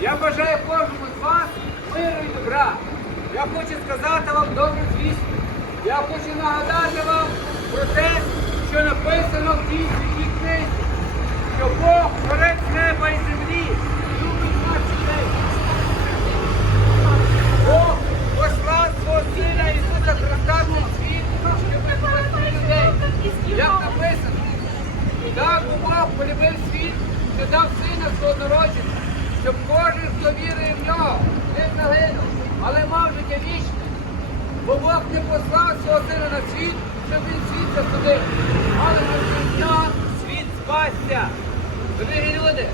Я бажаю кожному з вас миру і добра. Я хочу сказати вам добру звістку. Я хочу нагадати вам про те, що написано в тій святій книзі, що Бог, творець неба і землі, любить нас людей. Бог послав свого Сина Ісуса Христа цей світ, щоб спасти людей. Як написано, так Бог полюбив світ, що дав сина свого народження, щоб кожен, хто вірує в нього, не загинув, але мав життя вічне. Бо Бог не послав свого сина на світ, щоб він світ засудив, але на нього світ спасся. Дорогі люди,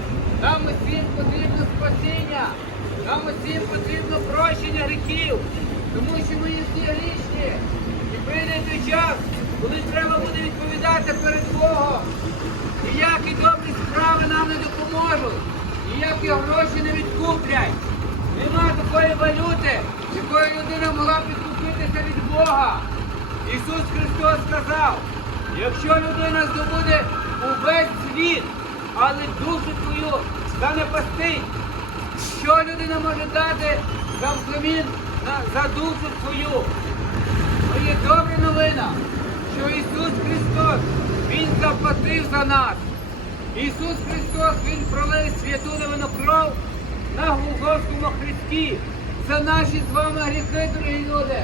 нам усім потрібно спасіння, нам усім потрібно прощення гріхів, тому що ми всі грішні. І прийде той час, коли треба буде відповідати перед Богом. Ніякі добрі справи нам не допоможуть, ніякі гроші не відкуплять. Нема такої валюти, якою людина могла б відкупитися від Бога. Ісус Христос сказав, якщо людина здобуде увесь світ, але душу твою занепастить, що людина може дати за взамін за душу твою? То є добра новина, що Ісус Христос, Він заплатив за нас. Ісус Христос, Він пролив святу невинну кров на Голгофському хресті за наші з вами гріхи, дорогі люди.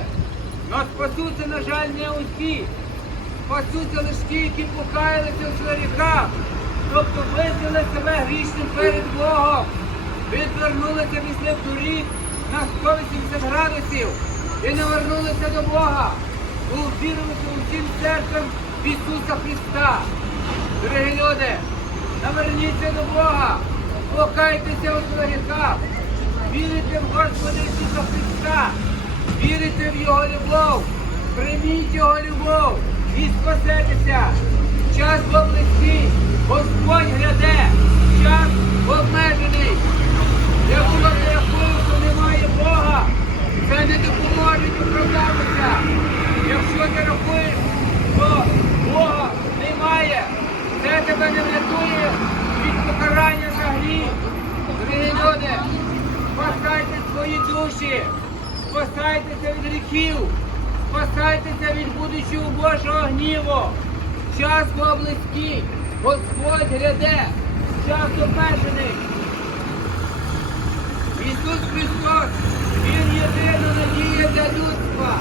Но спасуться, на жаль, не усі. Спасуться лише ті, які покаялися у своїх гріхах, тобто визнали себе грішним перед Богом, відвернулися від слів доріг на 180 градусів і не вернулися до Бога, увірилися усім серцем в Ісуса Христа. Дорогі люди, наверніться до Бога, покайтеся у своїх гріхах, вірите в Господа Ісуса Христа, вірите в Його любов, прийміть Його любов і спасетеся. Час близький, Господь гряде, час обмежений. Якщо ти рахуєш, що немає Бога, це не допоможе оправдатися. Якщо ти рахуєш, що Бога немає, це тебе не врятує від покарання за гріх. Дорогі люди, спасайте свої душі, спасайтеся від гріхів, спасайтеся від будущого Божого гніву. Час бо близький, Господь гряде, час обмежений. Ісус Христос, Він єдина надія для людства.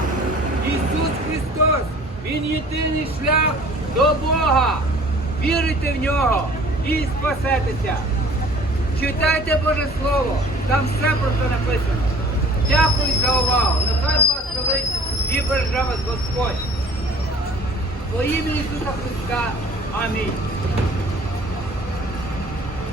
Ісус Христос, Він єдиний шлях до Бога. Вірите в нього і спасетеся. Читайте Боже Слово, там все про це написано. Дякую за увагу. Нехай благословить і береже вас Господь. Во ім'я Ісуса Христа. Амінь.